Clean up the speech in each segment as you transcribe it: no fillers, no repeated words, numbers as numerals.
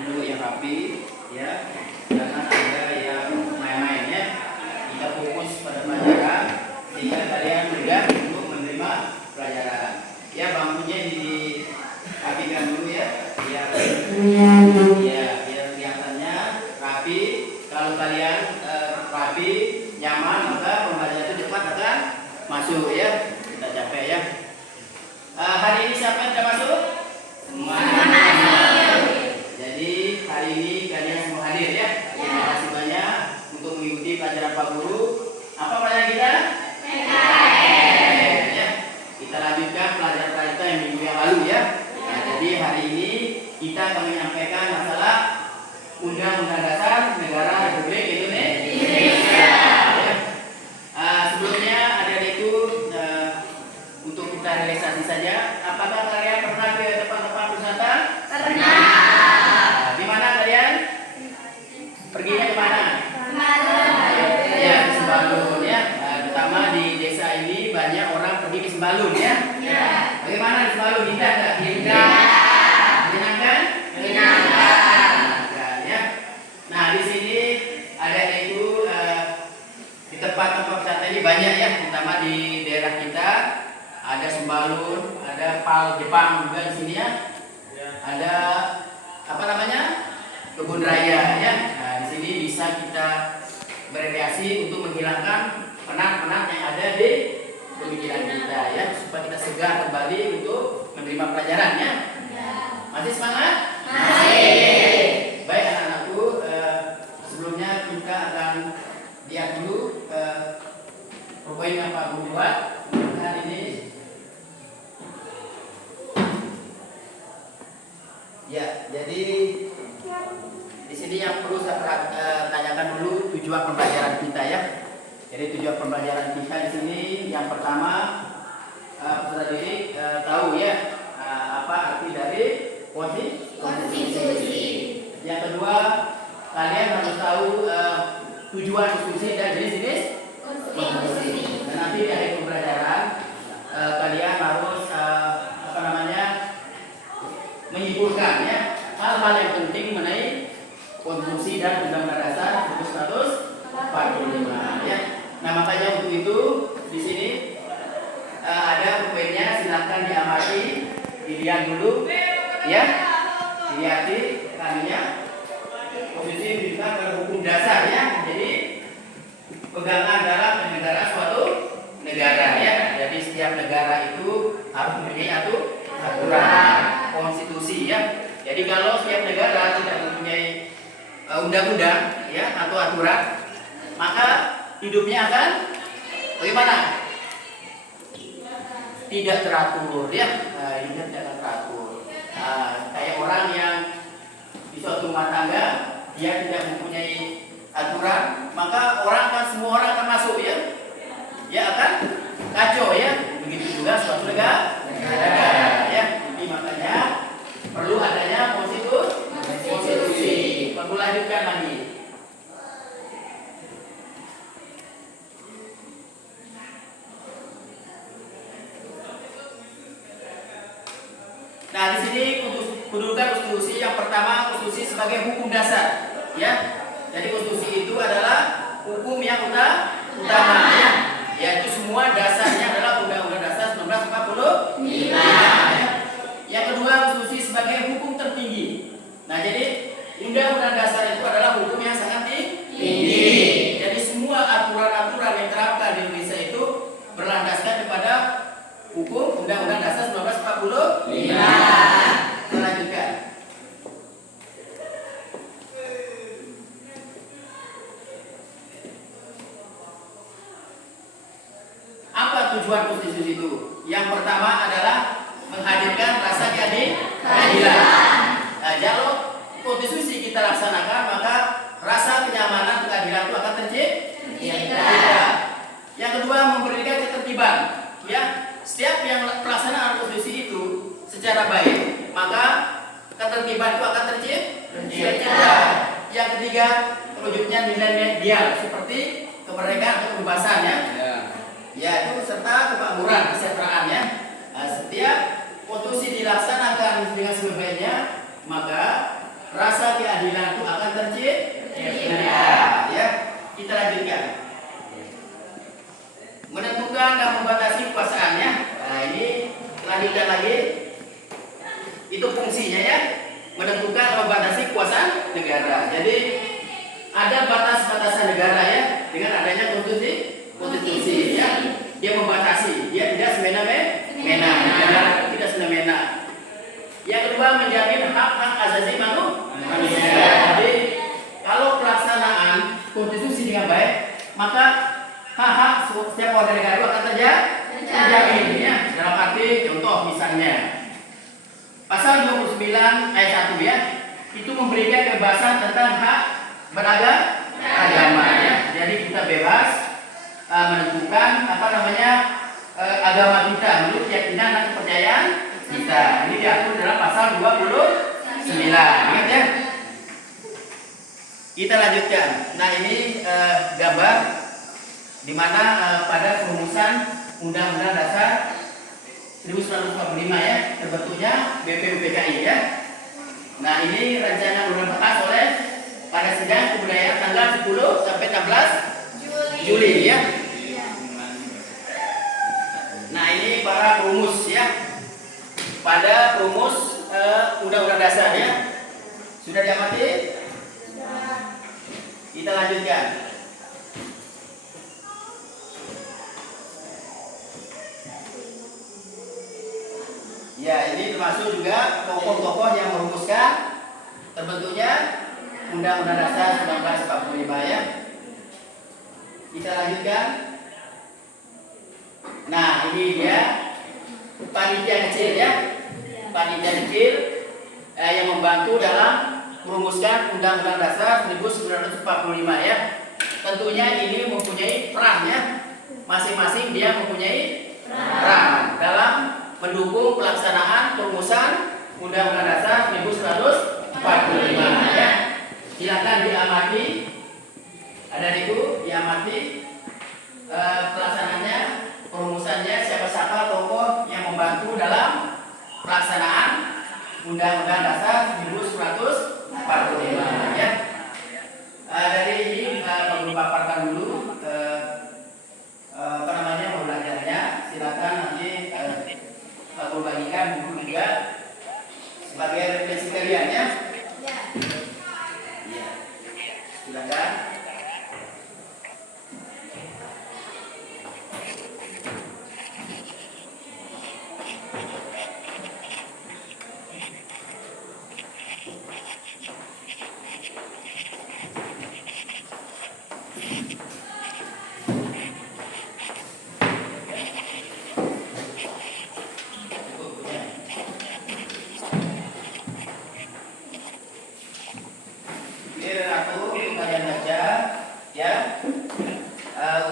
duduk yang rapi, ya. Jangan ada yang main-main ya. Kita fokus pada pelajaran sehingga kalian mudah untuk menerima pelajaran. Ya, bangkunya dirapikan dulu ya. Biar kelihatannya rapi. Kalau kalian rapi, nyaman, maka pembelajaran itu cepat akan masuk ya. Kita capek ya. Hari ini siapa yang sudah masuk? Semua. Jadi hari ini kalian semua hadir ya. Terima kasih banyak untuk mengikuti pelajaran Pak Guru. Apa pelajaran kita? PKN. Ya. Kita lanjutkan pelajaran kita yang minggu yang lalu ya. Nah, jadi hari ini kita akan menyampaikan masalah Undang-Undang Dasar Negara Republik Indonesia. Ya. Sebelumnya ada itu untuk kita relaksasi saja. Apakah kalian pernah ke tempat-tempat wisata? Pernah. Di mana kalian? Perginya ke mana? Sembalun. Ya, ke Sembalun ya. Terutama di desa ini banyak orang pergi ke Sembalun ya. Bagaimana di Sembalun? Indah enggak? Indah. Menyenangkan? Menyenangkan. Ya. Nah, di sini ada itu di tempat-tempat wisata ini banyak ya, terutama di daerah kita. Ada Sembalun, ada Pal Jepang juga di sini ya. Ada apa namanya? Kebun raya ya. Nah, di sini bisa kita berekreasi untuk menghilangkan penat-penat yang ada di pemikiran kita ya, supaya kita segar kembali untuk menerima pelajaran ya. Masih semangat? Masih. Baik anak-anakku, sebelumnya kita akan lihat dulu poin yang Pak Guru buat hari ini. Ya, jadi di sini yang perlu saya tanyakan dulu tujuan pembelajaran kita ya. Jadi tujuan pembelajaran kita di sini yang pertama, peserta didik tahu ya apa arti dari konstitusi. Yang kedua, kalian harus tahu tujuan konstitusi dan jenis-jenis konstitusi. Dan nanti di akhir pembelajaran kalian harus menyimpulkan ya hal-hal yang penting mengenai konstitusi dan Undang-Undang Dasar 1945 ya. Nah, makanya untuk itu di sini ada poinnya, silakan diamati, dilihat dulu ya. Dilihat kalinya konstitusi diberikan pada hukum dasar ya. Jadi pegangan dalam negara suatu negara ya. Jadi setiap negara itu harus memiliki aturan konstitusi ya. Jadi kalau setiap negara tidak mempunyai undang-undang ya atau aturan, maka hidupnya akan bagaimana? Tidak teratur ya. Hidupnya tidak teratur. Kayak orang yang di suatu rumah tangga dia tidak mempunyai aturan, maka semua orang akan masuk ya. Ya akan kacau ya. Begitu juga suatu negara ya. Jadi makanya perlu adanya konstitusi. Perlu lanjutkan lagi. Nah, di sini kedudukan konstitusi yang pertama, konstitusi sebagai hukum dasar ya. Jadi konstitusi itu adalah hukum yang utama ya. Yaitu semua dasarnya adalah Undang-Undang Dasar 1945 ya. Yang kedua, konstitusi sebagai hukum tertinggi. Nah, jadi Undang-Undang Dasar itu adalah hukum yang sangat tinggi. Jadi semua aturan-aturan yang diterapkan di Indonesia itu berlandaskan kepada hukum Undang-Undang Dasar 1945. Kita lanjutkan. Apa tujuan konstitusi itu? Yang pertama adalah menghadirkan rasa keadilan. Nah, kalau konstitusi kita laksanakan, maka rasa kenyamanan keadilan itu akan tercipta. Yang kedua, memberikan ketertiban. Ya, setiap yang pelaksanaan konstitusi itu secara baik, maka ketertiban itu akan tercipta. Yang ketiga, terwujudnya nilai-nilai ideal seperti kemerdekaan atau kebebasan ya. Yaitu serta kemakmuran, kesejahteraan ya. Setiap konstitusi dilaksanakan dengan sebaik-baiknya, maka rasa keadilan itu akan tercipta. Ya, kita lanjutkan. Menentukan dan membatasi kekuasaannya. Nah, ini lanjutkan lagi. Itu fungsinya ya. Menentukan dan membatasi kekuasaan negara. Jadi ada batas-batasan negara ya dengan adanya konstitusi ya. Dia membatasi, dia tidak semena-mena, negara tidak semena-mena. Yang kedua, menjamin hak-hak asasi manusia. Jadi kalau pelaksanaan konstitusi dengan baik, maka hak-hak setiap warga negara itu akan terjamin ya. Dalam arti contoh misalnya pasal 29 ayat 1 ya, itu memberikan kebebasan tentang hak beragama ya. Jadi kita bebas menentukan agama kita menurut keyakinan dan kepercayaan kita. Ini diatur dalam pasal 29. Ingat ya. Kita lanjutkan. Nah, ini gambar di mana pada perumusan Undang-Undang Dasar 1945 ya, terbentuknya BPUPKI ya. Nah, ini rencana undang dibahas oleh pada sidang kebudayaan tanggal 10 sampai 16 Juli ya. Nah, ini para perumus ya. Pada perumus Undang-Undang Dasar ya. Sudah diamati? Kita lanjutkan. Ya, ini termasuk juga tokoh-tokoh yang merumuskan terbentuknya Undang-Undang Dasar 1945 ya. Kita lanjutkan. Nah, ini dia panitia kecil ya. Panitia kecil yang membantu dalam merumuskan Undang-Undang Dasar 1945 ya. Tentunya ini mempunyai peran ya. Masing-masing dia mempunyai peran dalam mendukung pelaksanaan perumusan Undang-Undang Dasar 1945 ya. Silakan diamati. Ada itu diamati pelaksanaannya, perumusannya, siapa-siapa tokoh yang membantu dalam pelaksanaan Undang-Undang Dasar 1945 ya. Dari ini perlu paparkan dulu mau belajarnya. Silakan nanti aku bagikan buku juga sebagai refleksi kalian ya. Iya. Silakan.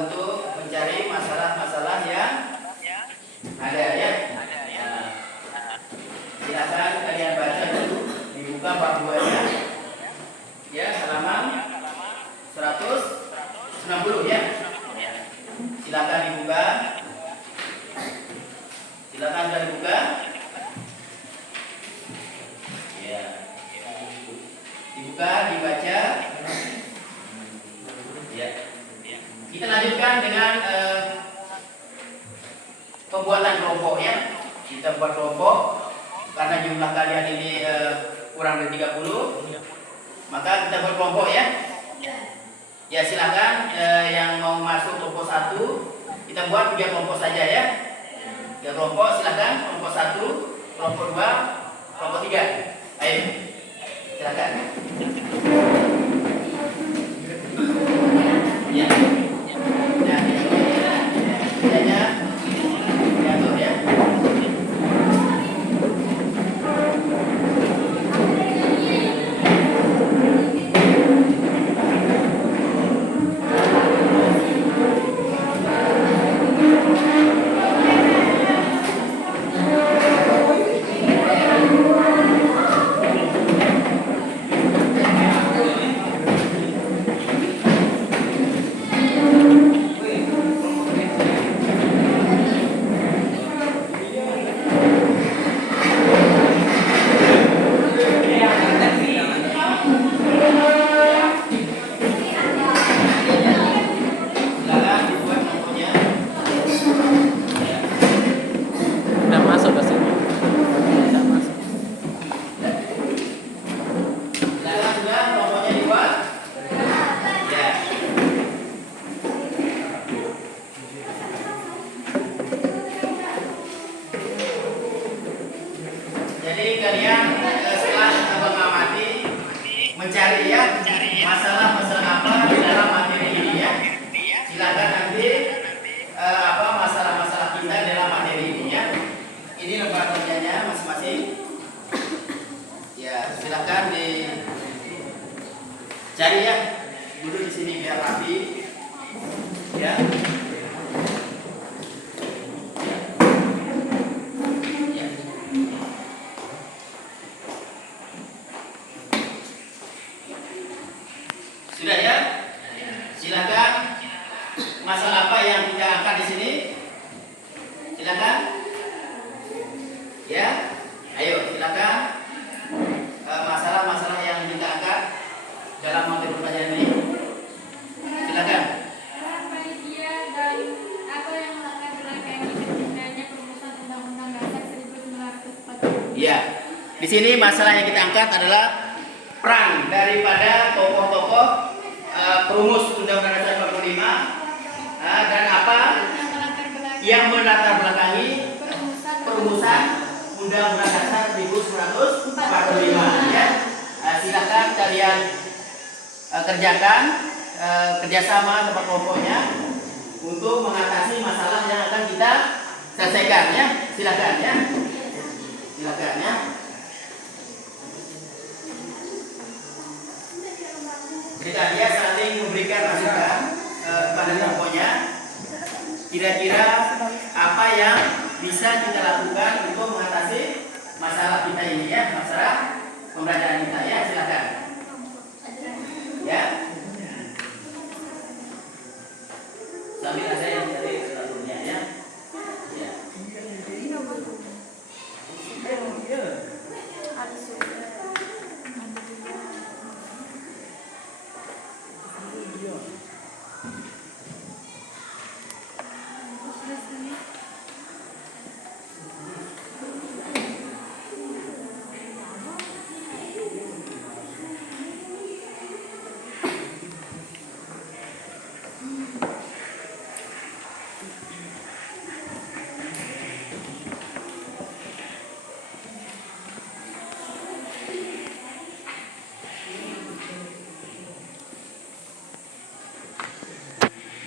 Untuk mencari masalah-masalah yang ada ya. Silakan kalian baca dulu, dibuka bab 2-nya. Ya, halaman 190 ya. Silakan dibuka. Silakan sudah dibuka. Ya. Dibuka, dibaca. Ya. Kita lanjutkan dengan pembuatan kelompok ya. Kita buat kelompok karena jumlah kalian ini kurang dari 30, maka kita buat kelompok ya. Ya, silakan yang mau masuk kelompok 1 kita buat 3 kelompok saja ya. 3 kelompok, silakan. Kelompok 1, kelompok 2, kelompok 3. Ayo, silakan. Ya. Cari ya, duduk di sini biar rapi. Ya. Sudah ya? Silakan. Masalah apa yang kita angkat di sini? Silakan. Ya. Ayo, silakan. Masalah-masalah yang kita angkat dalam materi pelajaran ini. Silakan. Panitia dan apa yang melatar belakangi terciptanya perumusan Undang-Undang Dasar 1945. Ya. Di sini masalah yang kita angkat adalah peran daripada tokoh-tokoh perumus Undang-Undang Dasar 45 dan apa yang melatar belakangi perumusan Undang-Undang Dasar 1945 ya. Silakan kalian kerjakan kerjasama sama kelompoknya untuk mengatasi masalah yang akan kita selesaikan ya. Silakan ya. Silakan ya. Kita dia saling memberikan masukan kepada kelompoknya. Kira-kira apa yang bisa kita lakukan untuk mengatasi masalah kita ini ya, masalah pembelajaran kita ya. Silakan. Ya. Sambil ada yang dari satunya ya. Ya.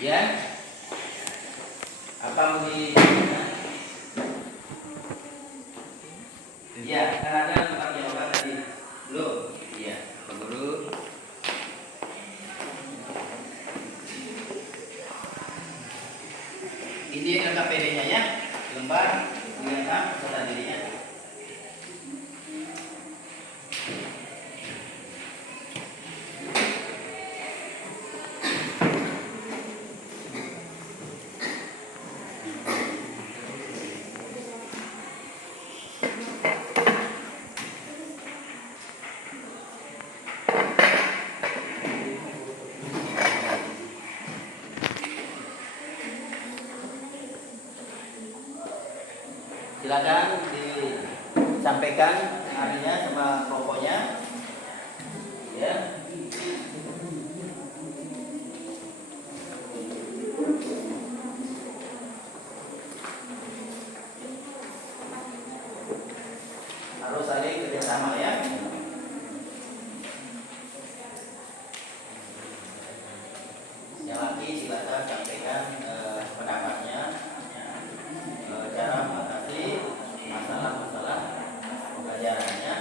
Ya. Apa mau di ya, kan ada tempat jawaban tadi. Belum? Iya, Guru. Ini adalah KPD-nya ya. Lembar lengkap serta dirinya. Silakan disampaikan harinya sama kelompoknya. Ya. Harus saling kerjasama ya. Yang lagi silakan sampaikan pendapatnya. Cara mengatasi masalah-masalah pembelajarannya.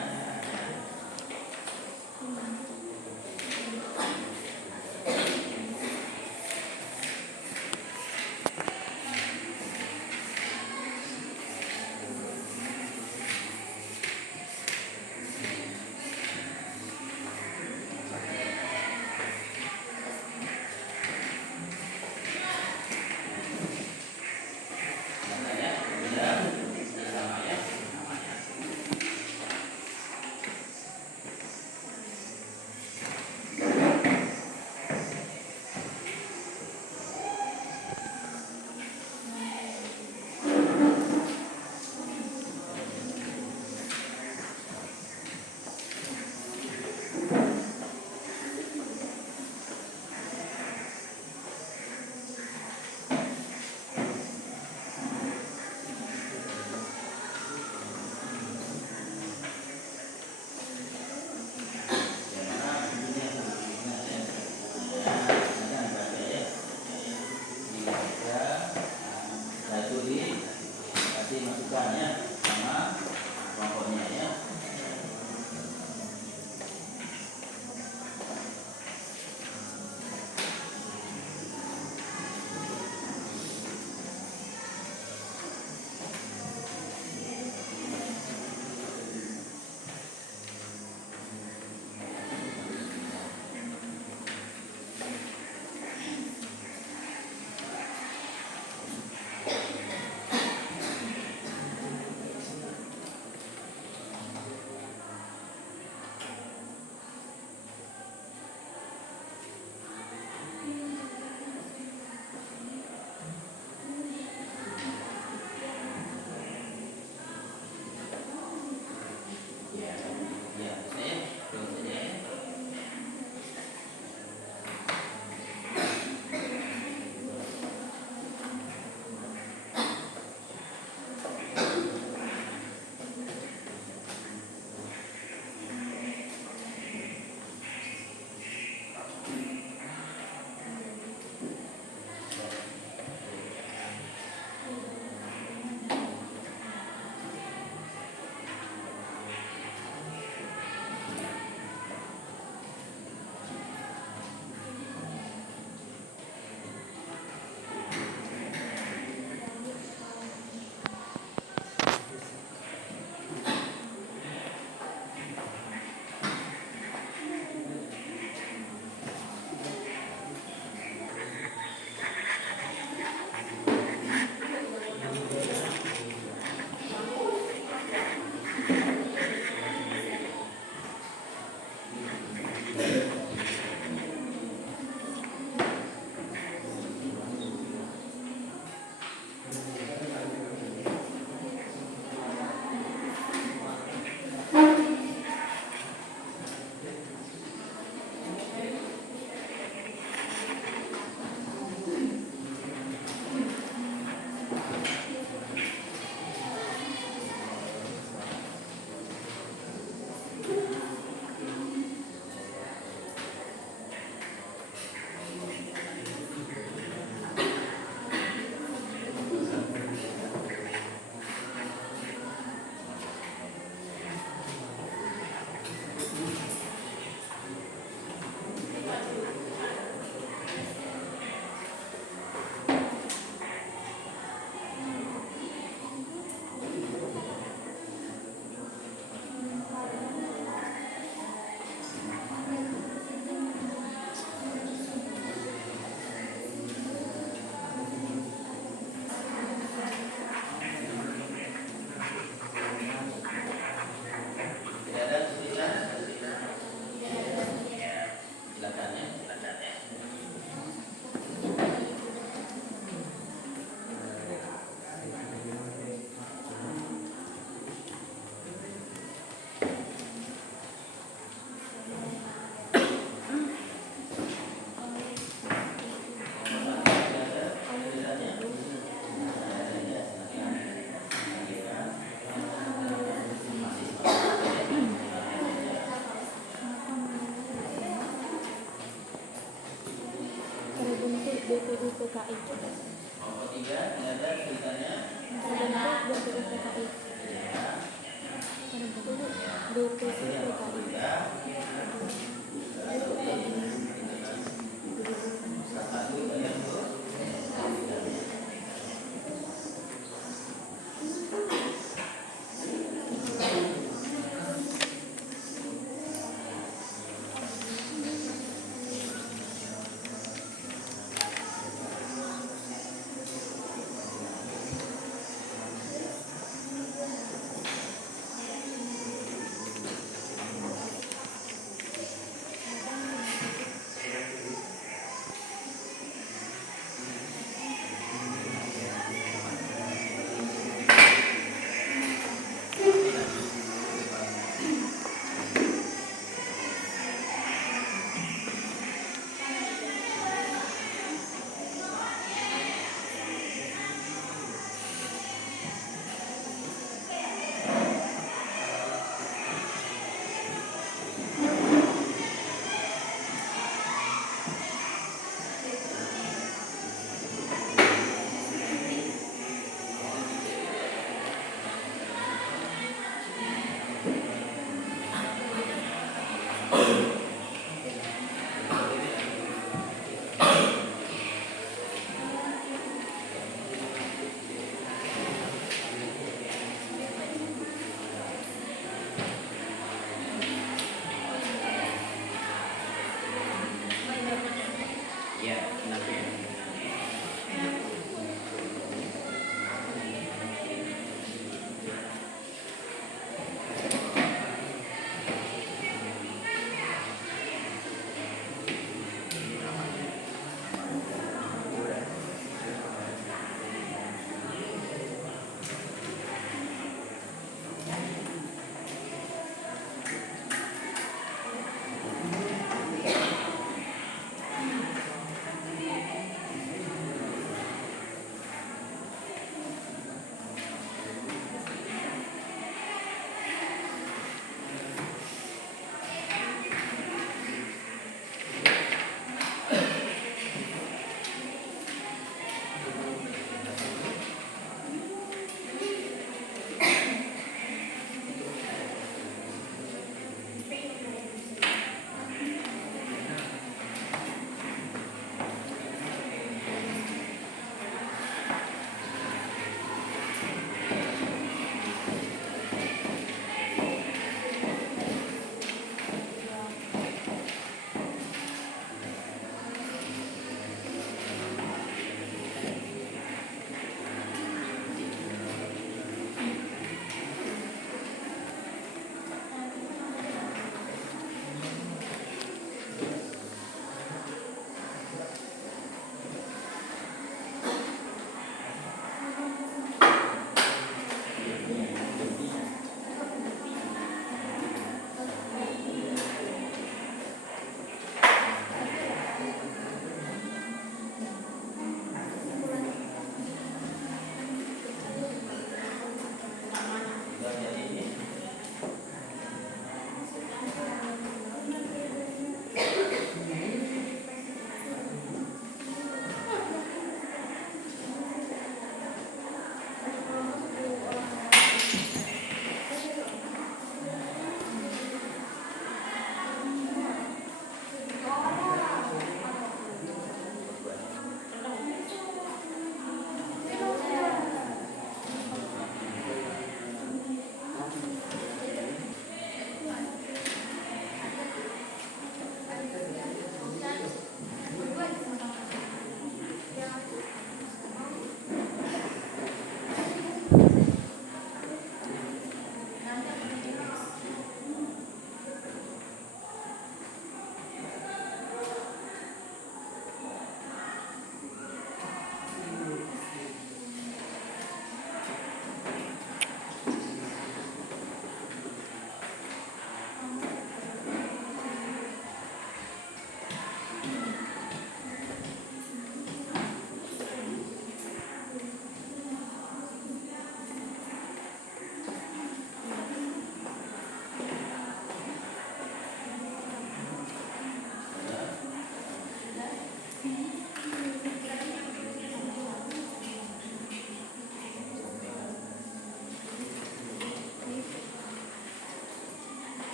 Tidak ada kesulitan? Silakan ya. Pada bentuk BPU PKI. Nomor 3, tidak ada kesulitannya? Pada bentuk BPU PKI. Pada bentuk BPU PKI.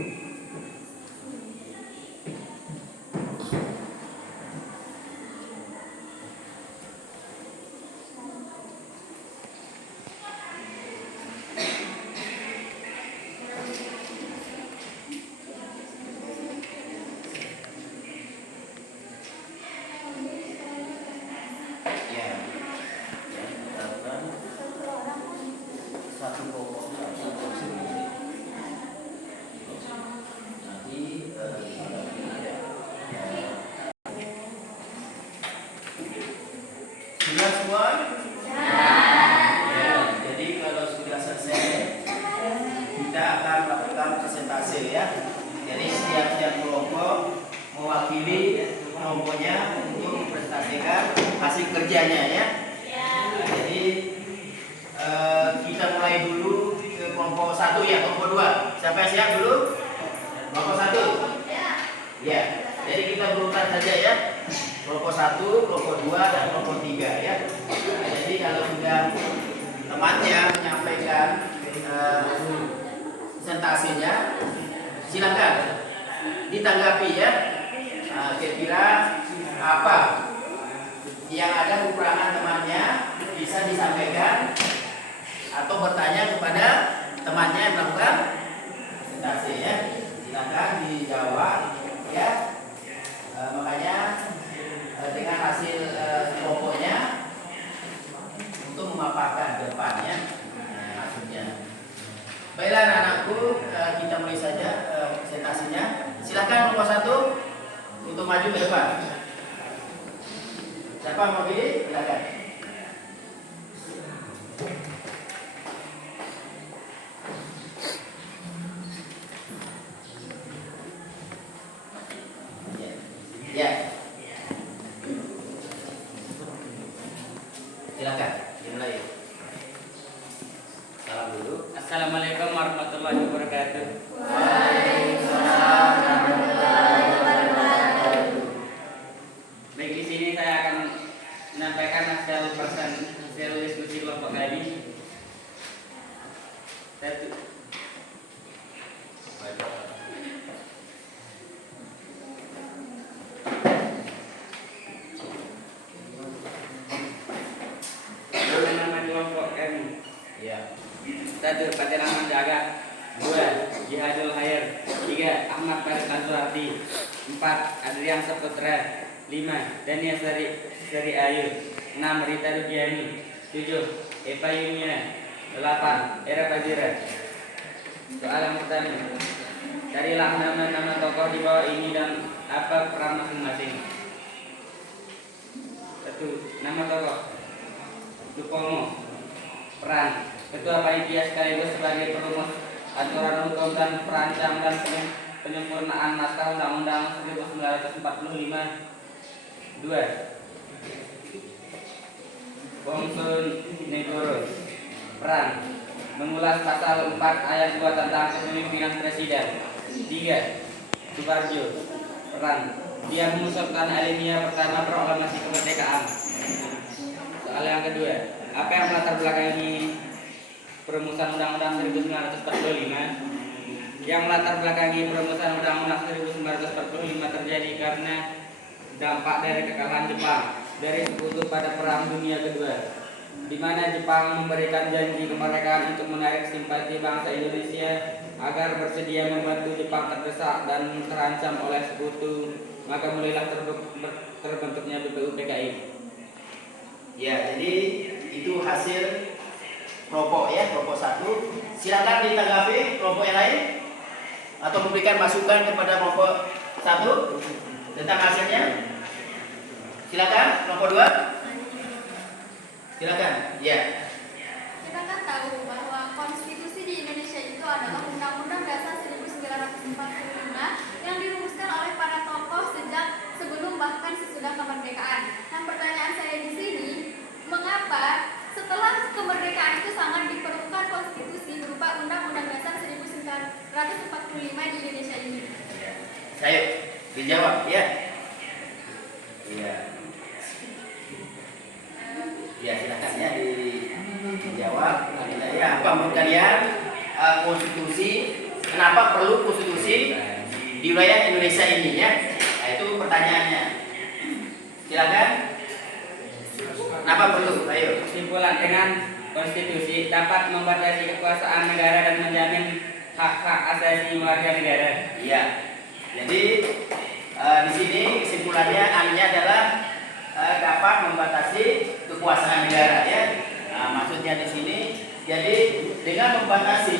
Ya, ya, tetapkan satu pokok nanti sudah semua? Ya, jadi kalau sudah selesai kita akan lakukan presentasi ya. Jadi setiap kelompok mewakili kelompoknya untuk mempresentasikan hasil kerjanya ya. Nah, jadi kita mulai dulu ke kelompok 1 ya, kelompok 2. Siapa yang siap dulu? Kelompok 1. Ya. Jadi kita berurutan saja ya. Kelompok 1, kelompok 2 dan kelompok 3 ya. Nah, jadi kalau sudah temannya menyampaikan presentasinya, silakan ditanggapi ya. Nah, kira-kira apa yang ada kekurangan temannya bisa disampaikan atau bertanya kepada temannya yang melakukan presentasi ya. Silakan dijawab ya. Makanya dengan hasil kelompoknya untuk memaparkan ke depannya hasilnya. Baiklah anak-anakku, kita mulai saja presentasinya. Silakan kelompok 1 untuk maju ke depan. Siapa mau pilih? Silakan. Ya. Silakan, dimulai. Salam dulu. Assalamualaikum warahmatullahi wabarakatuh. Waalaikumsalam warahmatullahi wabarakatuh. Baik, di sini saya akan menyampaikan hasil diskusi kelompok kami. Nama kelompok kami. Ya. 1. Patiran Mandaga. 2. Jihadul Khair. 3. Ahmad Farid Al-Surati. 4. Adrian Saputra. 5. Dania Sari Ayu. 6. Rita Rubiani. 7. Eva Yumina. 8. Era Fazira. Soalan pertama, carilah nama-nama tokoh di bawah ini dan apa peran masing-masing. 1. Nama tokoh Dupomo. Peran Ketua Panitia sekaligus sebagai perumus aturan hukum dan perancang dan penyempurnaan naskah Undang-Undang 1945. 2. Bongsun Negoro. Peran mengulas pasal 4 ayat 2 tentang kepemimpinan presiden. 3. Subarjo. Peran dia mengusulkan alinea pertama proklamasi kemerdekaan. Soal yang kedua, apa yang melatar belakangi perumusan Undang-Undang 1945? Yang melatar belakangi perumusan Undang-Undang 1945 terjadi karena dampak dari kekalahan Jepang dari sekutu pada Perang Dunia Kedua, di mana Jepang memberikan janji kemerdekaan untuk menarik simpati bangsa Indonesia agar bersedia membantu Jepang terdesak dan terancam oleh sekutu, maka mulailah terbentuknya BPUPKI. Ya, jadi itu hasil kelompok ya, kelompok 1. Silakan ditanggapi kelompok yang lain atau memberikan masukan kepada kelompok 1 tentang hasilnya. Silakan kelompok 2. Silakan. Ya. Kita kan tahu bahwa konstitusi di Indonesia itu adalah Undang-Undang Dasar 1945 yang dirumuskan oleh para tokoh sejak sebelum bahkan sesudah kemerdekaan. Nah, pertanyaan saya di sini, mengapa setelah kemerdekaan itu sangat diperlukan konstitusi berupa Undang-Undang Dasar 1945 di Indonesia ini? Saya dijawab ya. Iya. Ya, silakan ya dijawab. Ya, apa menurut kalian konstitusi kenapa perlu konstitusi di wilayah Indonesia ini ya? Nah, itu pertanyaannya. Silakan. Kenapa perlu? Ayo. Kesimpulan, dengan konstitusi dapat membatasi kekuasaan negara dan menjamin hak-hak asasi warga negara. Iya. Jadi di sini kesimpulannya A-nya adalah dapat membatasi kekuasaan negara ya. Nah, maksudnya di sini jadi dengan membatasi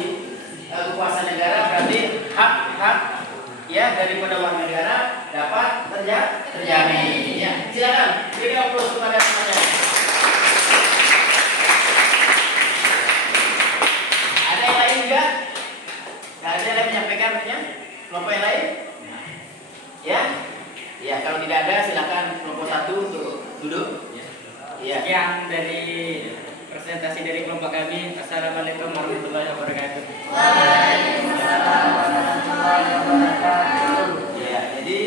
kekuasaan negara berarti hak-hak ya daripada warga negara dapat terjamin. Ya, silakan berikan aplaus kepada semuanya. Ada yang lain enggak? Nggak ada yang menyampaikan ya? Kelompok yang lain? Ya? Ya, kalau tidak ada silakan kelompok 1 untuk duduk. Ya. Sekian dari presentasi dari kelompok kami. Assalamualaikum warahmatullahi wabarakatuh. Ya, jadi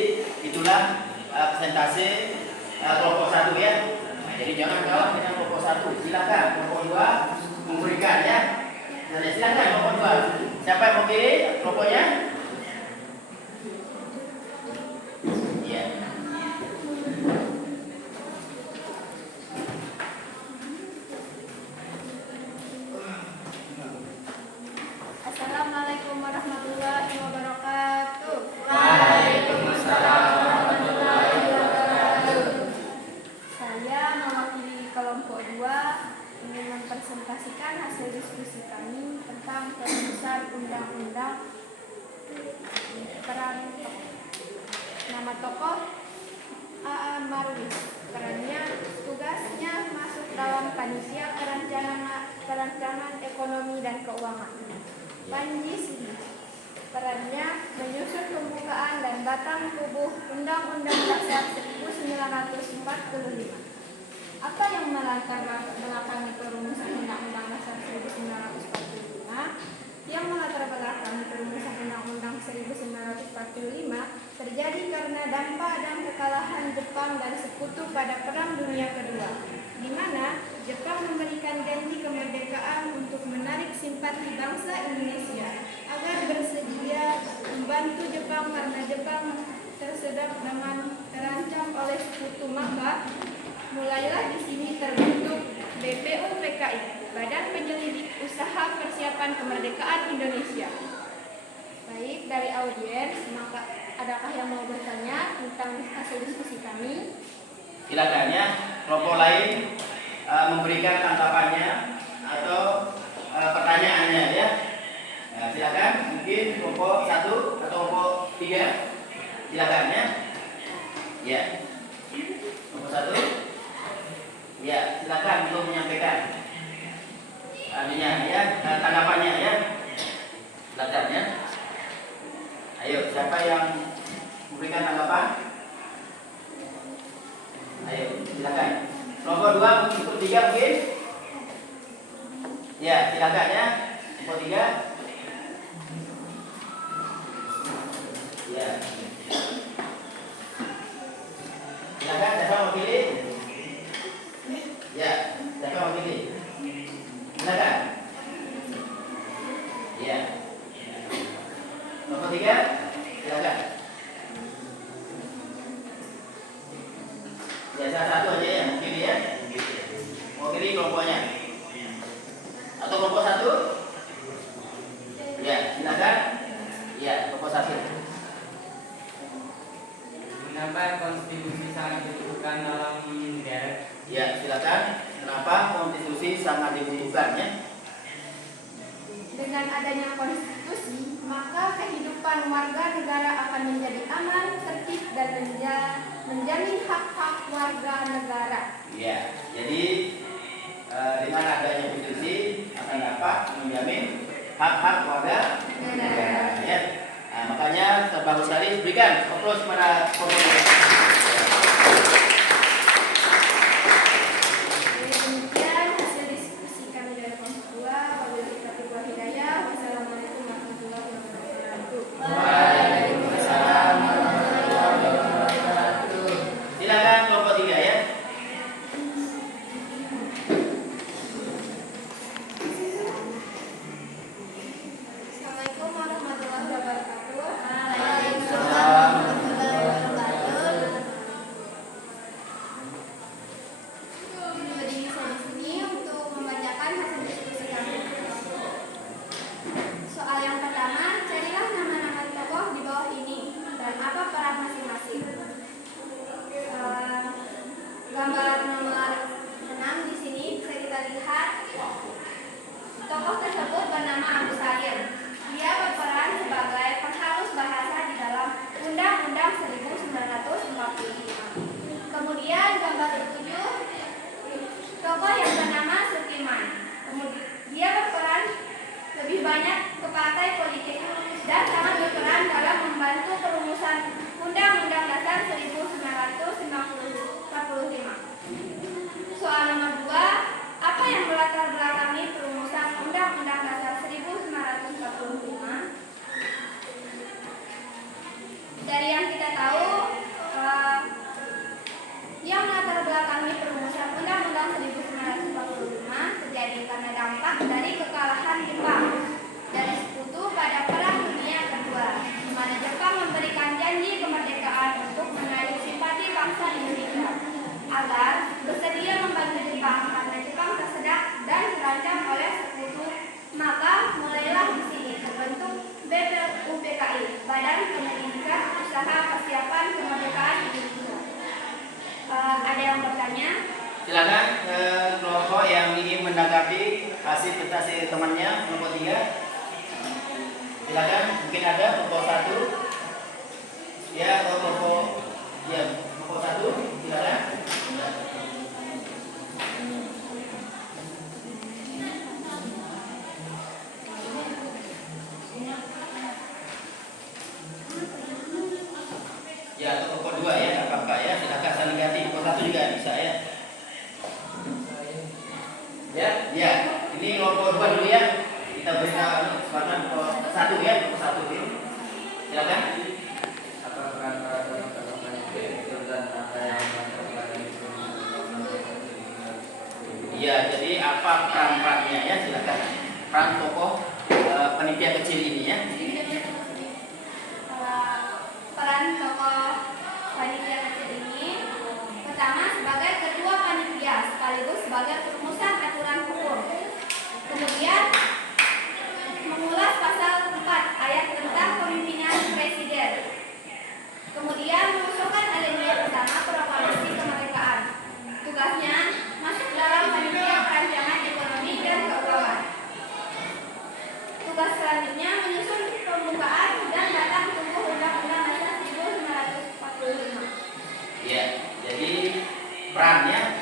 itulah presentasi kelompok 1 ya. Nah, jadi jangan kalah dengan kelompok 1. Silakan kelompok 2 memberikan ya. Nah, silakan kelompok 2. Siapa yang mau pilih kelompoknya? Iya. Assalamualaikum warahmatullahi wabarakatuh. Waalaikumsalam warahmatullahi wabarakatuh. Saya mewakili kelompok 2 ingin mempresentasikan hasil diskusi kami tentang perumusan undang-undang peran tokoh. Nama tokoh A.A. Marwis. Perannya, tugasnya masuk dalam panitia perancangan ekonomi dan keuangan. Panji Sidi. Perannya menyusun pembukaan dan batang tubuh Undang-Undang Dasar 1945. Apa yang melatar belakangi perumusan Undang-Undang Dasar 1945? Yang melatar belakangi perumusan Undang-Undang 1945 terjadi karena dampak dan kekalahan Jepang dan Sekutu pada Perang Dunia Kedua, di mana Jepang memberikan janji kemerdekaan untuk menarik simpati bangsa Indonesia agar bersedia membantu Jepang karena Jepang tersedak dengan terancam oleh Sekutu. Maka mulailah di sini terbentuk BPUPKI, Badan Penyelidik Usaha Persiapan Kemerdekaan Indonesia. Baik, dari audiens, maka adakah yang mau bertanya tentang hasil diskusi kami? Silakan ya. Kelompok lain memberikan tanggapannya atau pertanyaannya ya. Nah, silakan. Mungkin kelompok 1 atau kelompok 3. Silakan ya. Ya. Kelompok 1. Ya, silakan untuk menyampaikan ya, tanggapannya ya. Silakan ya. Ayo, siapa yang memberikan tanggapan? Ayo, silakan. Kelompok 2, kelompok 3 mungkin? Ya, silakan ya. Kelompok 3. Ya. Silakan, siapa mau pilih? Ya, siapa mau pilih? Silakan. Ya. Nomor 3, silakan. Ya, salah satu aja ya, mungkin ya. Mau pilih kelompoknya? Atau kelompok 1? Ya, silakan. Ya, kelompok 1. Mengapa konstitusi sangat dibutuhkan dalam negara? Ya, silakan. Kenapa konstitusi sangat dibutuhkan ya? Dengan adanya konstitusi, maka kehidupan warga negara akan menjadi aman, tertib, dan menjamin hak-hak warga negara. Ya, jadi dengan adanya konstitusi akan dapat menjamin hak-hak warga negara. Ya, nah, makanya bagus sekali. Berikan aplaus kepada kelompok. Demikian hasil diskusi kami dari kelompok 2. Wabillahi taufiq wal hidayah. Wassalamualaikum warahmatullahi wabarakatuh. Waalaikumsalam warahmatullahi wabarakatuh. Silakan kelompok 3 ya. Assalamualaikum warahmatullahi Silakan kelompok yang ingin menanggapi hasil presentasi temannya kelompok 3. Silakan, mungkin ada kelompok 1. Ya, atau kelompok kelompok 1, silakan. Ya, atau kelompok 2 ya, nggak apa-apa ya, silakan saling ganti. Kelompok 1 juga bisa ya. Ya, ini kelompok 2 dulu ya. Kita berikan kesempatan kelompok 1 ya, kelompok 1 ini. Silakan. Apa peran para tokoh panitia dan apa yang melakukan Iya, jadi apa peran-perannya ya, silakan. Peran tokoh panitia kecil ini ya. Peran tokoh panitia kecil ini pertama sebagai ketua panitia sekaligus sebagai perumusan aturan hukum. Kemudian mengulas pasal 4 ayat tentang pemimpinan presiden. Kemudian mengusulkan alinea pertama proklamasi kemerdekaan. Tugasnya masuk dalam panitia perancangan ekonomi dan keuangan. Tugas selanjutnya menyusun pembukaan dan datang tunggu Undang-Undang Dasar 1945. Ya, jadi perannya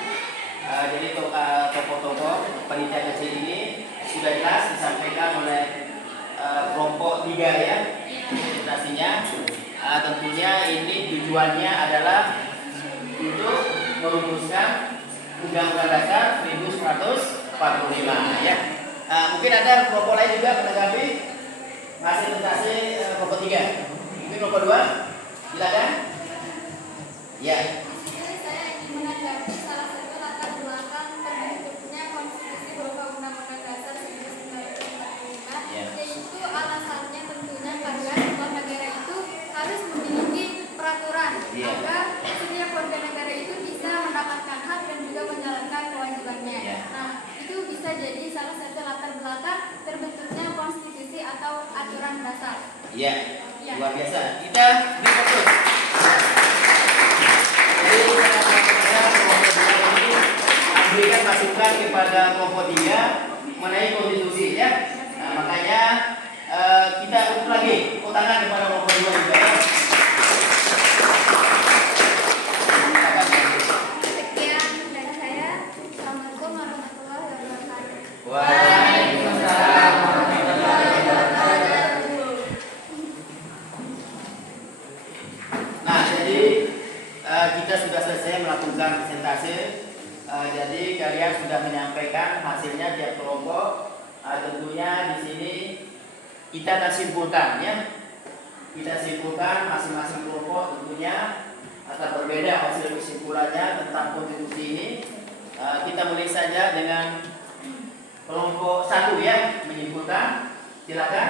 jadi tokoh-tokoh panitia kecil ini sudah jelas disampaikan oleh kelompok 3 ya presentasinya. Tentunya ini tujuannya adalah untuk merumuskan Undang-Undang Dasar 1945 ya. Mungkin ada kelompok lain juga menanggapi hasil presentasi kelompok 3. Mungkin kelompok 2, silakan. Ya. Di sini saya ingin menanggapi salah satu latar belakang terbentuknya konstitusi berupa Undang-Undang Dasar 1945, yaitu alasannya tentunya agar sebuah negara itu harus memiliki peraturan agar setiap warga negara itu bisa mendapatkan hak dan juga menjalankan kewajibannya. Nah, itu bisa jadi salah satu latar belakang terbentuknya konstitusi atau aturan dasar. Iya, luar biasa. Kita difokus. Jadi kelompok 2 ini memberikan masukan kepada kelompok 3 mengenai konstitusi ya. Nah, makanya kita ukur lagi tepuk tangan kepada kelompok 2 juga ya. Sekian dari saya. Assalamualaikum warahmatullahi wabarakatuh. Waalaikumsalam. Nah, jadi kita sudah selesai melakukan presentasi. Jadi kalian sudah menyampaikan hasilnya tiap kelompok. Tentunya di sini kita akan simpulkan ya. Kita simpulkan masing-masing kelompok tentunya akan berbeda hasil kesimpulannya tentang konstitusi ini. Kita mulai saja dengan kelompok 1 ya, menyimpulkan. Silakan.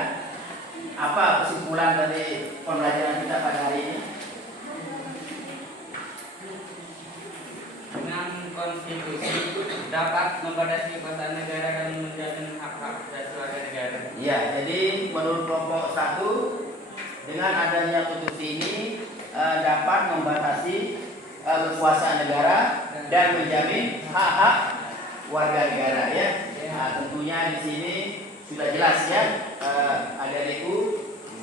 Apa kesimpulan dari pembelajaran kita pada hari ini? dengan konstitusi dapat membatasi kuasa negara dan menjamin hak-hak dasar warga negara. Ya, jadi menurut kelompok 1 dengan adanya konstitusi ini dapat membatasi kekuasaan negara dan menjamin hak-hak warga negara ya. Nah, tentunya di sini sudah jelas ya, ada DU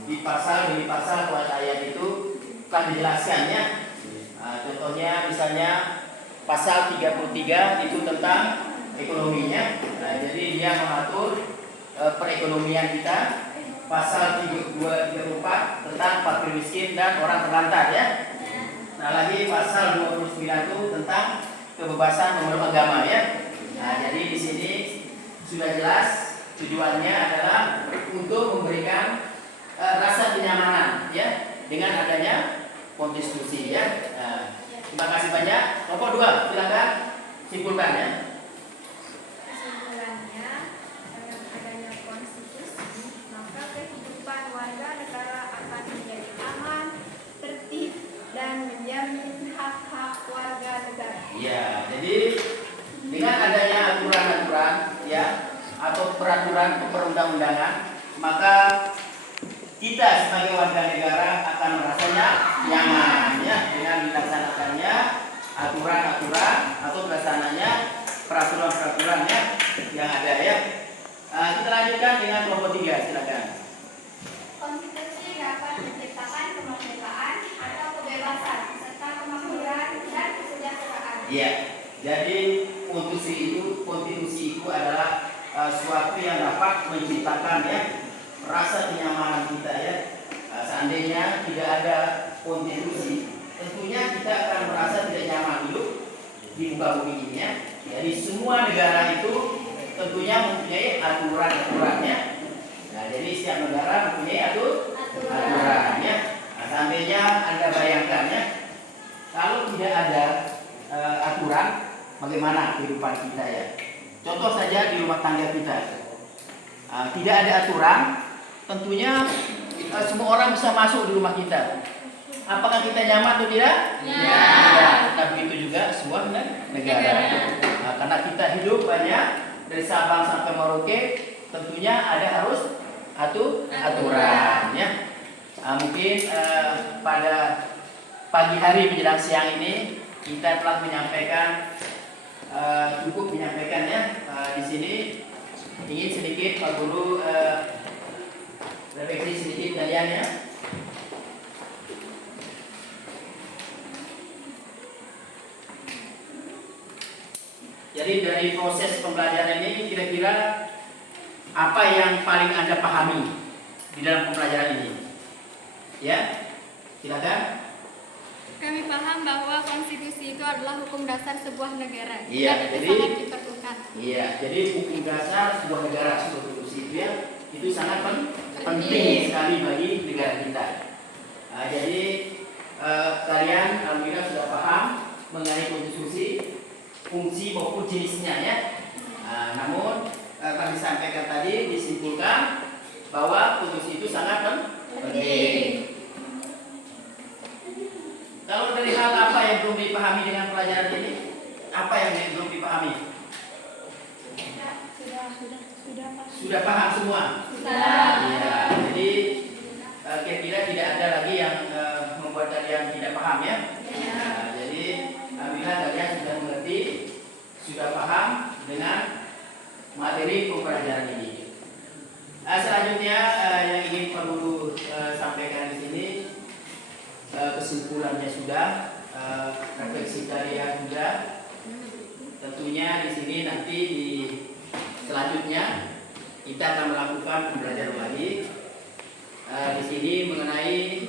di pasal kuat ayat itu telah dijelaskan ya. Contohnya misalnya pasal 33 itu tentang ekonominya. Nah, jadi dia mengatur perekonomian kita. Pasal 34 tentang fakir miskin dan orang terlantar ya. Nah, lagi pasal 29 itu tentang kebebasan memeluk agama ya. Nah, jadi di sini sudah jelas tujuannya adalah untuk memberikan rasa kenyamanan ya dengan adanya konstitusi ya. Nah, terima kasih banyak. Kelompok 2 silakan simpulkan ya. Kesimpulannya, dengan adanya konstitusi, maka kehidupan warga negara akan menjadi aman, tertib, dan menjamin hak-hak warga negara. Ya, jadi dengan adanya aturan-aturan ya atau peraturan perundang-undangan, maka kita sebagai warga negara akan merasanya nyaman ya dengan dilaksanakannya aturan-aturan atau pelaksananya peraturan-peraturan yang ada ya. Kita lanjutkan dengan kelompok 3, silakan. Konstitusi dapat menciptakan kemerdekaan atau kebebasan serta kemakmuran dan kesejahteraan. Iya. Jadi konstitusi itu adalah suatu yang dapat menciptakan rasa kenyamanan kita ya. Seandainya tidak ada konstitusi, tentunya kita akan merasa tidak nyaman hidup di muka bumi ini ya. Jadi semua negara itu tentunya mempunyai aturan-aturannya. Nah, jadi setiap negara mempunyai aturannya. Nah, seandainya Anda bayangkan ya, kalau tidak ada aturan, bagaimana kehidupan kita ya? Contoh saja di rumah tangga kita, tidak ada aturan, tentunya semua orang bisa masuk di rumah kita. Apakah kita nyaman atau tidak? Ya. Nah, begitu juga sebuah negara. Nah, karena kita hidup banyak dari Sabang sampai Merauke, tentunya harus aturan ya. Mungkin pada pagi hari menjelang siang ini kita telah menyampaikan cukup menyampaikannya di sini. Ingin sedikit Pak Guru refleksi sedikit kalian ya. Jadi dari proses pembelajaran ini kira-kira apa yang paling Anda pahami di dalam pembelajaran ini? Ya, silakan. Kami paham bahwa konstitusi itu adalah hukum dasar sebuah negara. Iya, dan itu jadi sangat diperlukan. Iya, jadi hukum dasar sebuah negara konstitusi itu sangat penting sekali bagi negara kita. Jadi kalian alhamdulillah sudah paham mengenai konstitusi, fungsi maupun jenisnya ya. Namun kami sampaikan tadi disimpulkan bahwa konstitusi itu sangat penting. Kalau dari hal apa yang belum dipahami dengan pelajaran ini? Apa yang belum dipahami? Sudah paham semua? Ya, jadi kira-kira tidak ada lagi yang membuat kalian tidak paham ya? Jadi alhamdulillah kalian sudah mengerti, sudah paham dengan materi pembelajaran ini. Selanjutnya yang ingin perlu sampaikan di sini, kesimpulannya sudah, refleksi kalian sudah. Tentunya di sini nanti di selanjutnya kita akan melakukan pembelajaran lagi di sini mengenai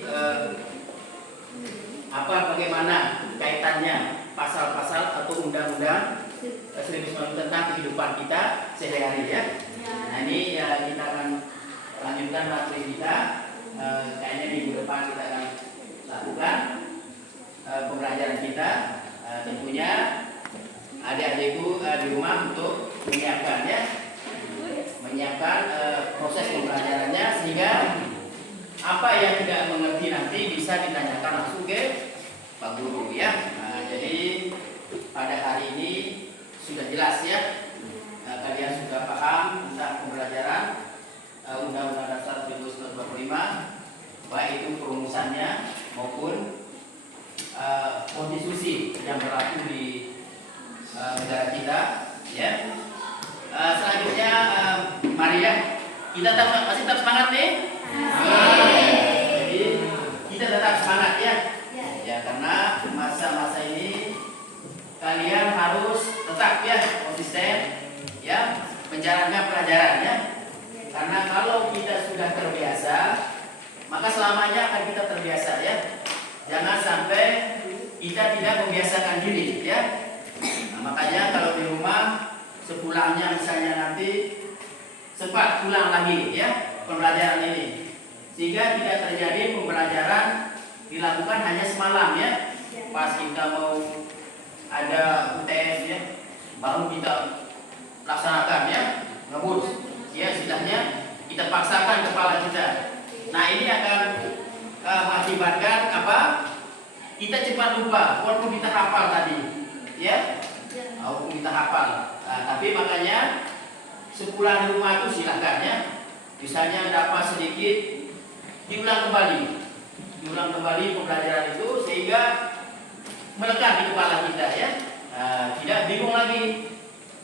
bagaimana kaitannya pasal-pasal atau undang-undang 1900 tentang kehidupan kita sehari-hari ya. Nah ini kita akan lanjutkan materi kita. Kayaknya minggu depan kita akan lakukan pembelajaran kita. Tentunya adik-adikku di rumah untuk menyiapkan proses pembelajarannya sehingga apa yang tidak mengerti nanti bisa ditanyakan langsung ke Pak Guru ya. Jadi pada hari ini sudah jelas ya, kalian sudah paham tentang pembelajaran Undang-Undang Dasar 1945, baik itu perumusannya maupun konstitusi yang berlaku di negara kita ya. Selanjutnya mari ya, kita masih tetap semangat nih. Jadi kita tetap semangat ya. Ya karena masa-masa ini kalian harus tetap ya konsisten ya menjalankan pelajaran ya. Karena kalau kita sudah terbiasa, maka selamanya akan kita terbiasa ya. Jangan sampai kita tidak membiasakan diri ya. Nah, makanya kalau di rumah sepulangnya misalnya nanti sempat pulang lagi ya pembelajaran ini, sehingga tidak terjadi pembelajaran dilakukan hanya semalam ya. Pas kita mau ada UTS ya, baru kita laksanakan ya, ngebut ya, istilahnya kita paksakan kepala kita. Nah ini akan mengakibatkan apa? Kita cepat lupa walaupun kita hafal tadi ya, walaupun kita hafal. Tapi makanya sepulang di rumah itu silakan ya, misalnya dapat sedikit diulang kembali pembelajaran itu sehingga melekat di kepala kita ya. Tidak bingung lagi.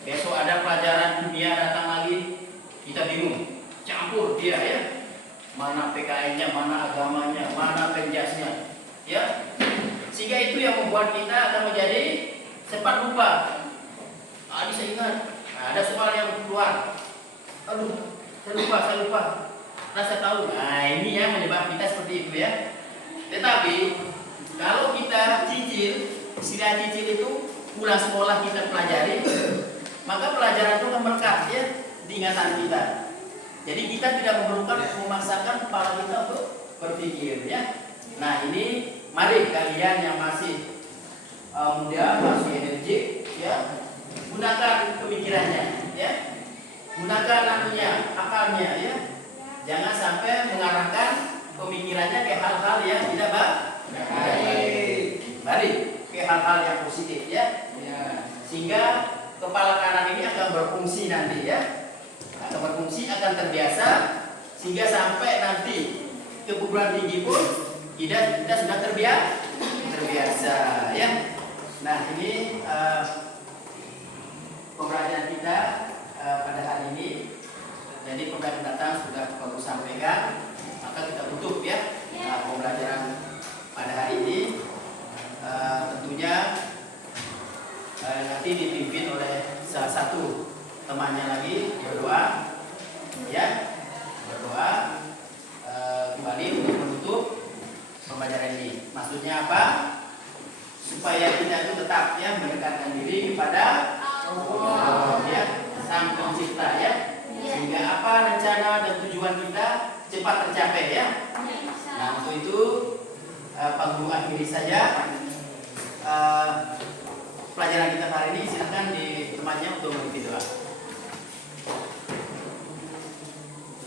Besok ada pelajaran kimia datang lagi, kita bingung, campur dia ya. Mana PKN-nya, mana agamanya, mana penjasnya, ya. Sehingga itu yang membuat kita akan menjadi cepat lupa. Saya ingat, ada soal yang keluar. Aduh, saya lupa. Rasa tahu. Nah, ini yang menyebabkan kita seperti itu ya. Tetapi kalau kita cicil, istilah cicil itu pulang sekolah kita pelajari, maka pelajaran itu akan melekat ya di ingatan kita. Jadi kita tidak memerlukan memaksakan kepala kita untuk berpikir ya. Nah ini mari kalian yang masih muda, masih energik ya, gunakan pemikirannya ya, gunakan akalnya ya. Jangan sampai mengarahkan pemikirannya ke hal-hal yang tidak baik. Mari ke hal-hal yang positif ya. Sehingga kepala kanan ini akan berfungsi nanti ya, akan berfungsi, akan terbiasa, sehingga sampai nanti ke perguruan tinggi pun kita sudah terbiasa ya. Nah ini pembelajaran kita pada hari ini. Jadi pembelajaran datang sudah aku sampaikan, maka kita tutup ya pembelajaran pada hari ini. Tentunya nanti dipimpin oleh salah satu temannya lagi berdoa ya, berdoa kembali untuk menutup pembelajaran ini. Maksudnya apa? Supaya kita itu tetap ya mendekatkan diri kepada Allah ya, Sang Pencipta ya, sehingga apa rencana dan tujuan kita cepat tercapai ya. Nah untuk itu Pak Guru akhiri saja pelajaran kita hari ini. Silakan di tempatnya untuk mengikuti doa.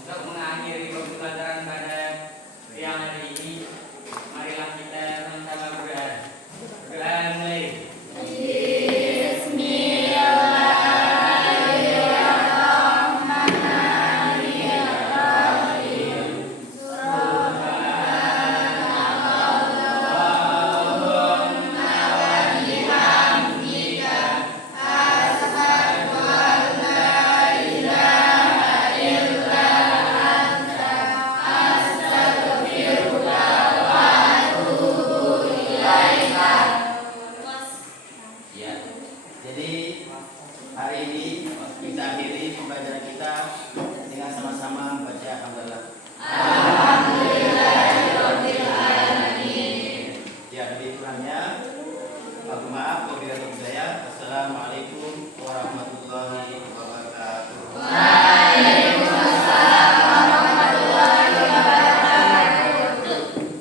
Untuk mengakhiri pembelajaran pada siang hari ini, marilah kita sama-sama berdoa. Berdoa mulai. Jadi hari ini kita akhiri pembelajaran kita dengan sama-sama membaca alhamdulillah. Ya, lebih kurangnya, maaf, wabillahi taufiq. Assalamualaikum